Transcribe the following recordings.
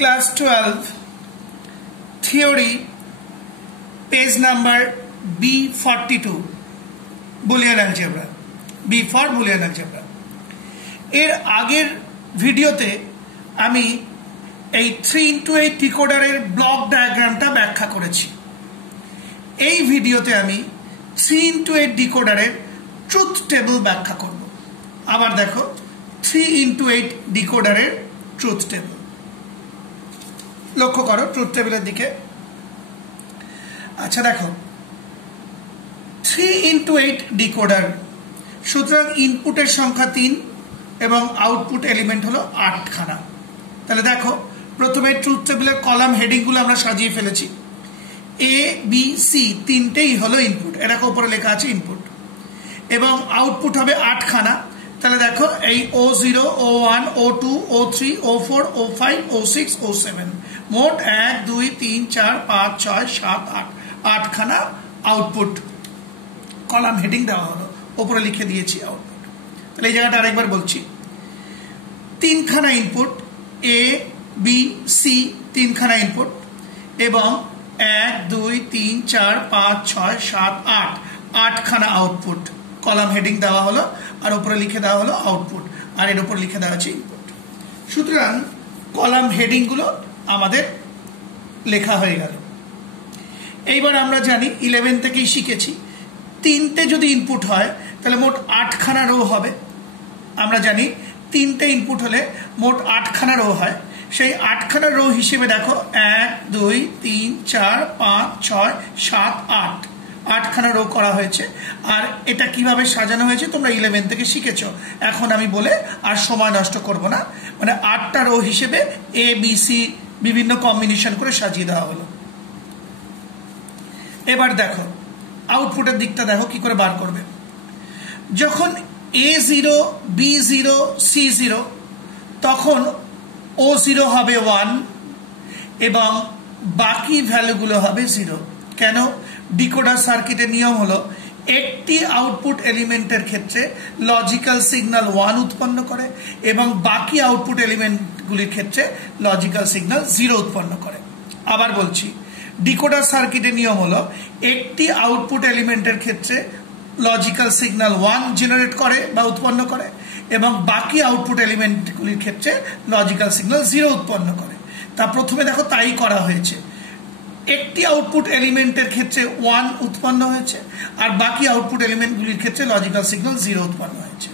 class 12 theory page number B42 Boolean algebra B for Boolean algebra এর আগের ভিডিওতে আমি এই 3x8 ডিকোডারের ব্লক ডায়াগ্রামটা ব্যাখ্যা করেছি এই ভিডিওতে আমি 3x8 ডিকোডারের ট্রুথ টেবিল ব্যাখ্যা করব আবার দেখো 3x8 ডিকোডারের ট্রুথ টেবিল লক্ষ্য করো ট্রুথ টেবিলের দিকে আচ্ছা দেখো 3x8 ডিকোডার সুতরাং ইনপুটের সংখ্যা 3 এবং আউটপুট এলিমেন্ট হলো 8 খানা তাহলে দেখো প্রথমে ট্রুথ টেবিলের কলাম হেডিং গুলো আমরা সাজিয়ে ফেলেছি এ বি সি তিনটেই হলো ইনপুট এটাকে উপরে লেখা আছে ইনপুট এবং আউটপুট হবে 8 খানা তাহলে দেখো এই O0 O1 O2 O3 O4 O5 O6 O7 মোট 1 2 3 4 5 6 7 8 8 খানা আউটপুট কলাম হেডিং দেওয়া হলো উপরে লিখে দিয়েছি আউটপুট তাহলে এই জায়গাটা আরেকবার বলছি তিনখানা ইনপুট এ বি সি তিনখানা ইনপুট এবং 1 2 3 4 5 6 7 8 8 খানা আউটপুট কলাম হেডিং দেওয়া হলো আর উপরে লিখে দেওয়া হলো আউটপুট আর এর উপর লিখে দেওয়া আছে ইনপুট সুতরাং কলাম হেডিং গুলো আমাদের লেখা হয়ে গেল এইবার আমরা জানি 11 থেকেই শিখেছি তিনটে যদি ইনপুট হয় তাহলে মোট 8 খানা রো হবে আমরা জানি তিনটে ইনপুট হলে মোট 8 খানা রো হয় সেই 8 খানা রো হিসেবে দেখো 1 2 3 4 5 6 7 8 8 খানা রো করা হয়েছে আর এটা কিভাবে সাজানো হয়েছে তোমরা 11 থেকে শিখেছো এখন আমি বলে আর সময় নষ্ট করব না মানে 8টা রো হিসেবে এ বি সি বিভিন্ন কম্বিনেশন করে সাজিয়ে দেওয়া হলো এবার দেখো আউটপুটের দিকটা দেখো কি করে বার করবে যখন A0 B0 C0 তখন O0 হবে 1 এবং বাকি ভ্যালুগুলো হবে 0 কেন ডিকোডার সার্কিটের নিয়ম হলো একটি আউটপুট এলিমেন্টের ক্ষেত্রে লজিক্যাল সিগন্যাল 1 উৎপন্ন করে এবং বাকি আউটপুট এলিমেন্টগুলির ক্ষেত্রে লজিক্যাল সিগন্যাল 0 উৎপন্ন করে আবার বলছি ডিকোডার সার্কিটের নিয়ম হলো একটি আউটপুট এলিমেন্টের ক্ষেত্রে লজিক্যাল সিগন্যাল 1 জেনারেট করে বা উৎপন্ন করে এবং বাকি আউটপুট এলিমেন্টগুলির ক্ষেত্রে লজিক্যাল সিগন্যাল 0 উৎপন্ন করে তা প্রথমে দেখো তাই করা হয়েছে একটি আউটপুট এলিমেন্টের ক্ষেত্রে 1 উৎপন্ন হয়েছে আর বাকি আউটপুট এলিমেন্টগুলির ক্ষেত্রে লজিক্যাল সিগন্যাল 0 উৎপন্ন হয়েছে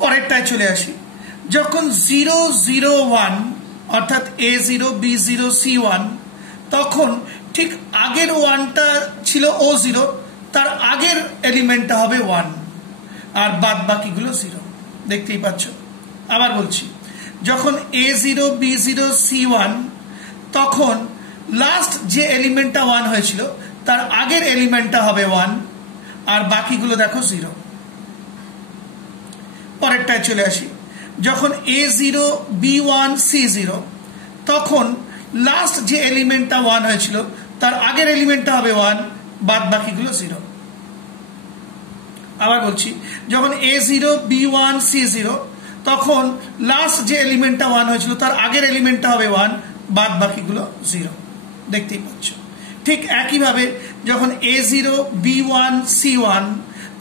পরেরটায় চলে আসি যখন 0 0 1 অর্থাৎ A0 B0 C1 তখন ঠিক আগের 1টা ছিল O0 তার আগের এলিমেন্টটা হবে 1 আর বাদ বাকিগুলো 0 দেখতেই পাচ্ছ আবার বলছি যখন A0 B0 C1 তখন লাস্ট যে এলিমেন্টটা 1 হয়েছিল তার আগের এলিমেন্টটা হবে 1 আর বাকিগুলো দেখো 0 পরেরটায় চলে আসি যখন A0 B1 C0 তখন লাস্ট যে এলিমেন্টটা 1 হয়েছিল তার আগের এলিমেন্টটা হবে 1 বাদ বাকিগুলো 0 আবার বলছি যখন A0 B1 C0 তখন লাস্ট যে এলিমেন্টটা 1 হয়েছিল তার আগের এলিমেন্টটা হবে 1 বাদ বাকিগুলো 0 দেখতেই পাচ্ছ ঠিক একইভাবে যখন A0 B1 C1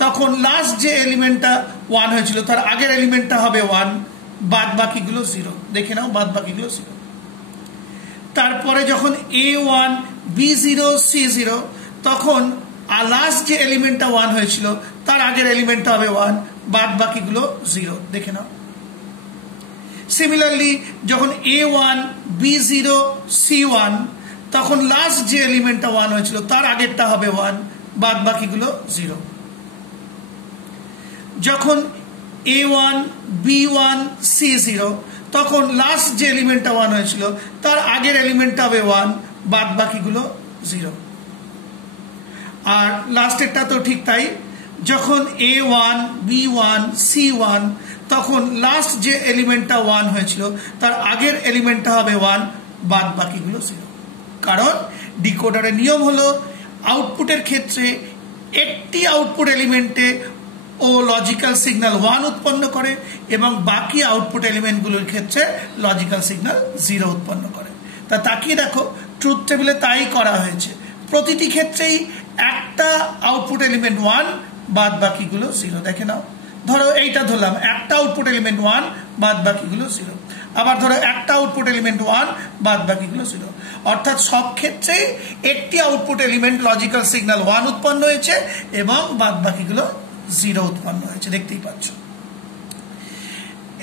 তখন লাস্ট যে এলিমেন্টটা 1 হয়েছিল তার আগের এলিমেন্টটা হবে 1 বাদ বাকিগুলো 0 দেখে নাও বাদ বাকিগুলো 0 তারপরে যখন A1 B0 C0 তখন লাস্ট যে এলিমেন্টটা 1 হয়েছিল তার আগের এলিমেন্টটা হবে 1 বাদ বাকিগুলো 0 দেখে নাও সিমিলারলি যখন A1 B0 C1 তখন লাস্ট যে এলিমেন্টটা 1 হয়েছিল তার আগেরটা হবে 1 বাদ বাকিগুলো 0 যখন A1 B1 C0 তখন লাস্ট যে এলিমেন্টটা 1 হয়েছিল তার আগের এলিমেন্টটা হবে 1 বাদ বাকিগুলো 0 আর লাস্টেরটা তো ঠিক তাই যখন A1 B1 C1 তখন লাস্ট যে এলিমেন্টটা 1 হয়েছিল তার আগের এলিমেন্টটা হবে 1 বাদ বাকিগুলো 0 কারণ ডিকোডারের নিয়ম হলো আউটপুটের ক্ষেত্রে একটি আউটপুট এলিমেন্টে ও লজিক্যাল সিগন্যাল 1 উৎপন্ন করে এবং বাকি আউটপুট এলিমেন্টগুলোর ক্ষেত্রে লজিক্যাল সিগন্যাল 0 উৎপন্ন করে। তা তাকিয়ে দেখো ট্রুথ টেবিলে তাই করা হয়েছে, প্রতিটি ক্ষেত্রেই একটা আউটপুট এলিমেন্ট 1 বাদ বাকিগুলো 0। দেখে নাও, ধরো এইটা ধরলাম একটা আউটপুট এলিমেন্ট 1 বাদ বাকিগুলো 0, আবার ধরো একটা আউটপুট এলিমেন্ট 1 বাদ বাকিগুলো 0, অর্থাৎ সব ক্ষেত্রেই একটি আউটপুট এলিমেন্ট লজিক্যাল সিগন্যাল 1 উৎপন্ন হয়েছে এবং বাদ বাকিগুলো 0 উৎপন্ন হয়েছে, দেখতেই পাচ্ছ।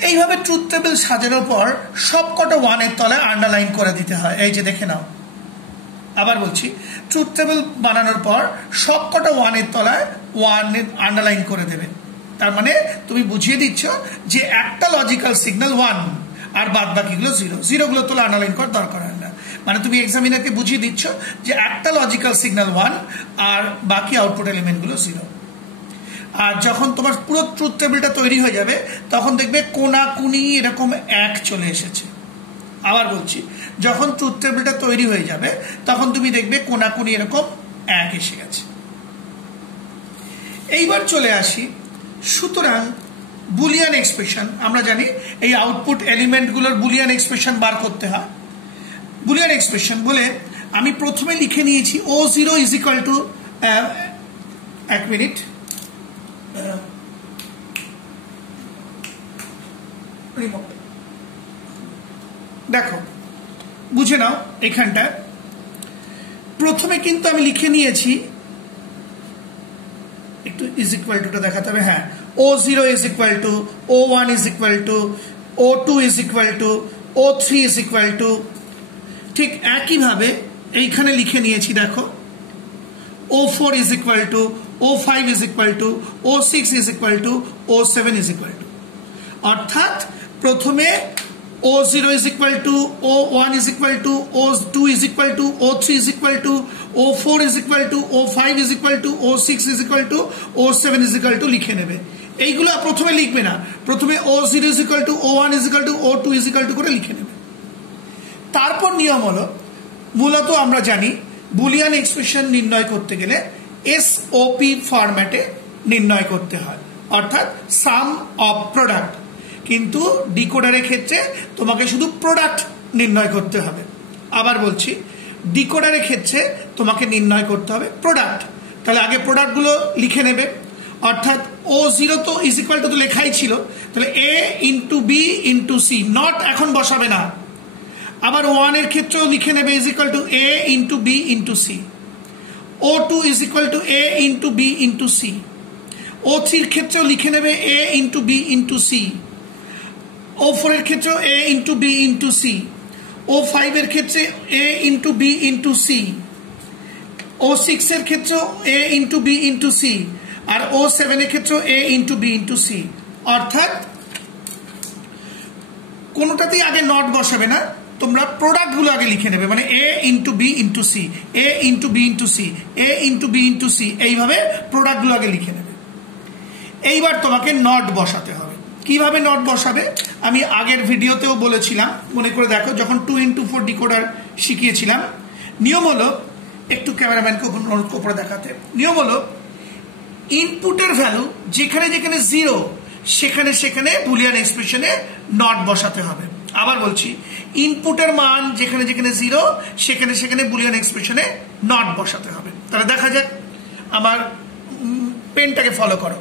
এইভাবে ট্রুথ টেবিল সাজানোর পর সবকটা 1 এর তলায় আন্ডারলাইন করে দিতে হয়। এই যে দেখে নাও, আবার বলছি, ট্রুথ টেবিল বানানোর পর সবকটা 1 এর তলায় 1 আন্ডারলাইন করে দেবে। তার মানে তুমি বুঝিয়ে দিচ্ছ যে একটা লজিক্যাল সিগন্যাল 1 আর বাদ বাকিগুলো 0, 0 গুলো তোলা আন্ডারলাইন করার দরকার হয় না। মানে তুমি এক্সামিনারকে বুঝিয়ে দিচ্ছ যে একটা লজিক্যাল সিগন্যাল 1 আর বাকি আউটপুট এলিমেন্টগুলো 0। আর যখন তোমার পুরো ট্রুথ টেবিলটা তৈরি হয়ে যাবে তখন দেখবে কোনাকুনি এরকম 1 চলে এসেছে। আবার বলছি, যখন ট্রুথ টেবিলটা তৈরি হয়ে যাবে তখন তুমি দেখবে কোনাকুনি এরকম 1 এসে গেছে। এইবার চলে আসি, সুতরাং বুলিয়ান এক্সপ্রেশন আমরা জানি এই আউটপুট এলিমেন্টগুলোর বুলিয়ান এক্সপ্রেশন বার করতে হয়। বুলিয়ান এক্সপ্রেশন বলে আমি প্রথমে লিখে নিয়েছি O0 ইজ ইকুয়াল টু, এক মিনিট, দেখো বুঝে নাও, এখানটা প্রথমে কিন্তু আমি লিখে নিয়েছি, একটু ইজ ইকুয়াল টুটা দেখাতে হবে, হ্যাঁ, O0 is equal two O1 is equal two O2 is equal two O3 is equal two, ঠিক একইভাবে এইখানে লিখে নিয়েছি, দেখো O4 is equal two O5 is equal two O6 is equal two O7 is equal two. অর্থাৎ প্রথমে O0 is equal to O1 is equal to O2 is equal to O3 is equal to O4 is equal to O5 is equal to O6 is equal to O7 is equal to লিখে নেবে। এইগুলো প্রথমে লিখবে না, প্রথমে O0 is equal to O1 is equal to O2 is equal to করে লিখে নেবে। তারপর নিয়ম হলো, মূলত আমরা জানি বুলিয়ান এক্সপ্রেশন নির্ণয় করতে গেলে SOP ফরম্যাটে নির্ণয় করতে হয়, অর্থাৎ সাম অফ প্রোডাক্ট। কিন্তু ডিকোডারের ক্ষেত্রে তোমাকে শুধু প্রোডাক্ট নির্ণয় করতে হবে। আবার বলছি, ডিকোডারের ক্ষেত্রে তোমাকে নির্ণয় করতে হবে প্রোডাক্ট। তাহলে আগে প্রোডাক্টগুলো লিখে নেবে, অর্থাৎ O0 তো ইজ ইকুয়াল টু তো লেখাই ছিল, তাহলে A into B into C, not এখন বসাবে না। আবার 1 এর ক্ষেত্রেও লিখে নেবে is equal to A into B into C, O2 is equal to A into B into C, O3 এর ক্ষেত্রেও লিখে নেবে A into B into C, O4 এর ক্ষেত্রে A into B into C, O5 এর ক্ষেত্রে A into B into C, O6 এর ক্ষেত্রে A into B into C, R O7 এর ক্ষেত্রে A into B into C। অর্থাৎ কোনোটাতেই আগে নট বসাবে না, তোমরা প্রোডাক্টগুলো আগে লিখে নেবে, মানে A into B into C, A into B into C, A into B into C, এইভাবে প্রোডাক্টগুলো আগে লিখে নেবে। এইবার তোমাকে নট বসাতে হবে। কিভাবে নট বসাবে আমি আগের ভিডিওতেও বলেছিলাম, মনে করে দেখো, যখন 2x4 ডিকোডার শিখিয়েছিলাম। নিয়ম হলো, একটু ক্যামেরাম্যানকে অনুরোধ করে দেখাতে, নিয়ম হলো ইনপুটের ভ্যালু যেখানে যেখানে 0 সেখানে সেখানে বুলিয়ান এক্সপ্রেশনে নট বসাতে হবে। আবার বলছি, ইনপুটের মান যেখানে যেখানে 0 সেখানে সেখানে বুলিয়ান এক্সপ্রেশনে নট বসাতে হবে। তাহলে দেখা যাক, আমার পেনটাকে ফলো করো।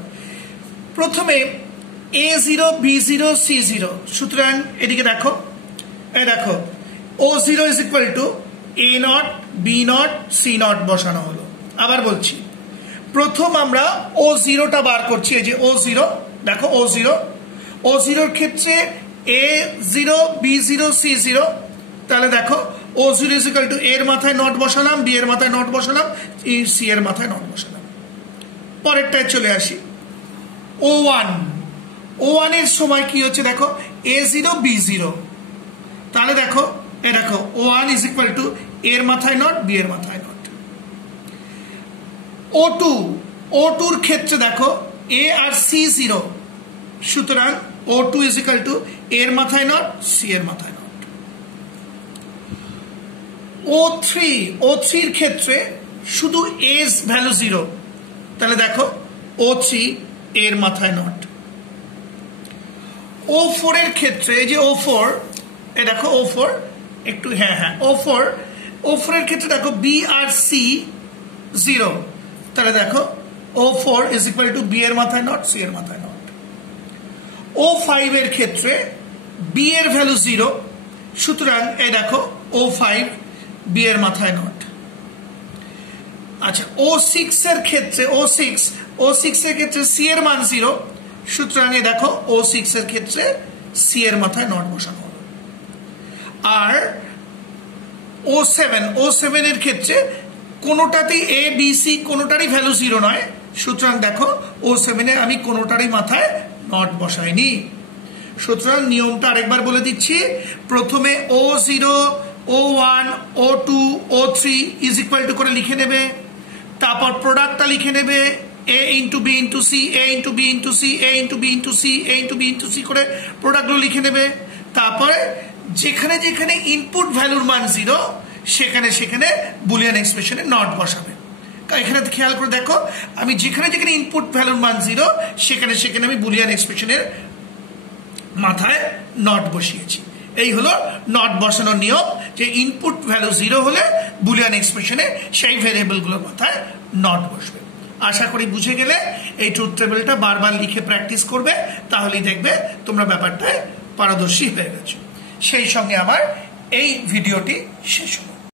প্রথমে A0 B0 C0, সুতরাং এদিকে দেখো, এই দেখো O0 is equal two A0 B0 C0 বসানো হলো। আবার বলছি, প্রথম আমরা O0টা বার করছি, এই যে O0, দেখো O0 এর ক্ষেত্রে A0 B0 C0, তাহলে দেখো O0 ইজ ইকুয়াল টু এর মাথায় নট বসালাম, B এর মাথায় নট বসালাম, C এর মাথায় নট বসালাম। পরেরটায় চলে আসি, O1 এর সময় কি হচ্ছে দেখো, A0 B0, তাহলে দেখো এই দেখো O1 ইজ ইকুয়াল টু এর মাথায় নট, B এর মাথায় নট। O2 এর ক্ষেত্রে দেখো A আর C0, সুতরাং O2 ইজ ইকুয়াল টু এর মাথায় নট, C এর মাথায় নট। O3 এর ক্ষেত্রে শুধু A ভ্যালু 0, তাহলে দেখো O3 এর মাথায় নট। O4 এর ক্ষেত্রে এই যে O4, এই দেখো O4 একটু O4 এর ক্ষেত্রে দেখো B আর C 0, তাহলে দেখো O4 is equal two B এর মাথায় নট, C এর মাথায় নট। O5 এর ক্ষেত্রে B এর ভ্যালু 0, সুতরাং এই দেখো O5 B এর মাথায় নট। আচ্ছা, O6 এর ক্ষেত্রে O6 এর ক্ষেত্রে C এর মান 0, সুতরাং এই দেখো O6 এর ক্ষেত্রে C এর মাথায় নট বসানো হলো। আর O7 এর ক্ষেত্রে কোনোটাতেই A B C কোনোটারই ভ্যালু 0 নয়, সুতরাং দেখো O7 এ আমি কোনোটারই মাথায় নট বসাইনি। সুতরাং নিয়মটা আরেকবার বলে দিচ্ছি, প্রথমে O0 O1 O2 O3 is equal two করে লিখে নেবে, তারপর প্রোডাক্টটা লিখে নেবে A into B into C, A into B into C, A into B into C, A into B into C করে প্রোডাক্টগুলো লিখে নেবে। তারপরে যেখানে যেখানে ইনপুট ভ্যালুর মান 0 সেখানে সেখানে বুলিয়ান এক্সপ্রেশনে নট বসাবে। এখানে খেয়াল করে দেখো, আমি যেখানে যেখানে ইনপুট ভ্যালুর মান 0 সেখানে সেখানে আমি বুলিয়ান এক্সপ্রেশনের মাথায় নট বসিয়েছি। এই হলো নট বসানোর নিয়ম, যে ইনপুট ভ্যালু 0 হলে বুলিয়ান এক্সপ্রেশনে সেই ভেরিয়েবলগুলোর মাথায় নট বসবে। আশা করি বুঝে গেলে। এই ট্রুথ টেবিলটা বারবার লিখে প্র্যাকটিস করবে, তাহলেই দেখবে তোমরা ব্যাপারটায় পারদর্শী হয়ে গেছো। সেই সঙ্গে আমার এই ভিডিওটি শেষ।